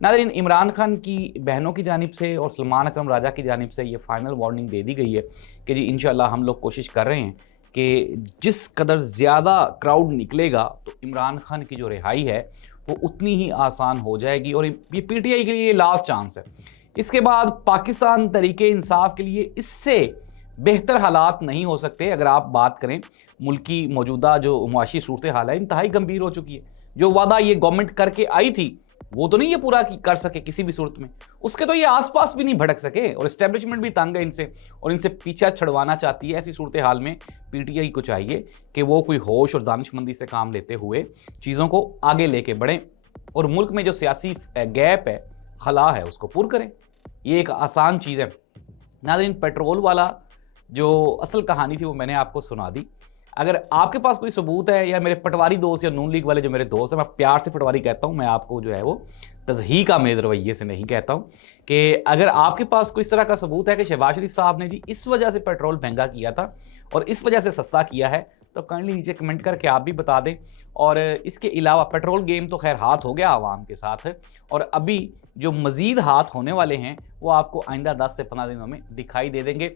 नाज़रीन, इमरान खान की बहनों की जानिब से और सलमान अकरम राजा की जानिब से ये फाइनल वार्निंग दे दी गई है कि जी इंशाल्लाह हम लोग कोशिश कर रहे हैं कि जिस कदर ज़्यादा क्राउड निकलेगा तो इमरान खान की जो रिहाई है वो उतनी ही आसान हो जाएगी और ये पीटीआई के लिए लास्ट चांस है। इसके बाद पाकिस्तान तरीके इंसाफ के लिए इससे बेहतर हालात नहीं हो सकते। अगर आप बात करें मुल्क की मौजूदा जो मुआशी सूरत हाल है इंतहाई गंभीर हो चुकी है। जो वादा ये गवर्नमेंट करके आई थी वो तो नहीं ये पूरा कर सके किसी भी सूरत में, उसके तो ये आसपास भी नहीं भटक सके और एस्टेब्लिशमेंट भी तंग है इनसे और इनसे पीछा छुड़वाना चाहती है। ऐसी सूरत हाल में पीटीआई को चाहिए कि वो कोई होश और दानिशमंदी से काम लेते हुए चीज़ों को आगे लेके बढ़ें और मुल्क में जो सियासी गैप है, खला है, उसको पूरा करें। ये एक आसान चीज़ है। नाज़रीन, पेट्रोल वाला जो असल कहानी थी वो मैंने आपको सुना दी। अगर आपके पास कोई सबूत है या मेरे पटवारी दोस्त या नून लीग वाले जो मेरे दोस्त हैं, मैं प्यार से पटवारी कहता हूं, मैं आपको जो है वो तज़हीक आमेद रवैये से नहीं कहता हूं, कि अगर आपके पास कोई इस तरह का सबूत है कि शहबाज शरीफ साहब ने जी इस वजह से पेट्रोल महंगा किया था और इस वजह से सस्ता किया है, तो काइंडली नीचे कमेंट करके आप भी बता दें। और इसके अलावा पेट्रोल गेम तो खैर हाथ हो गया आवाम के साथ है और अभी जो मज़ीद हाथ होने वाले हैं वो आपको आइंदा 10 से 15 दिनों में दिखाई दे देंगे।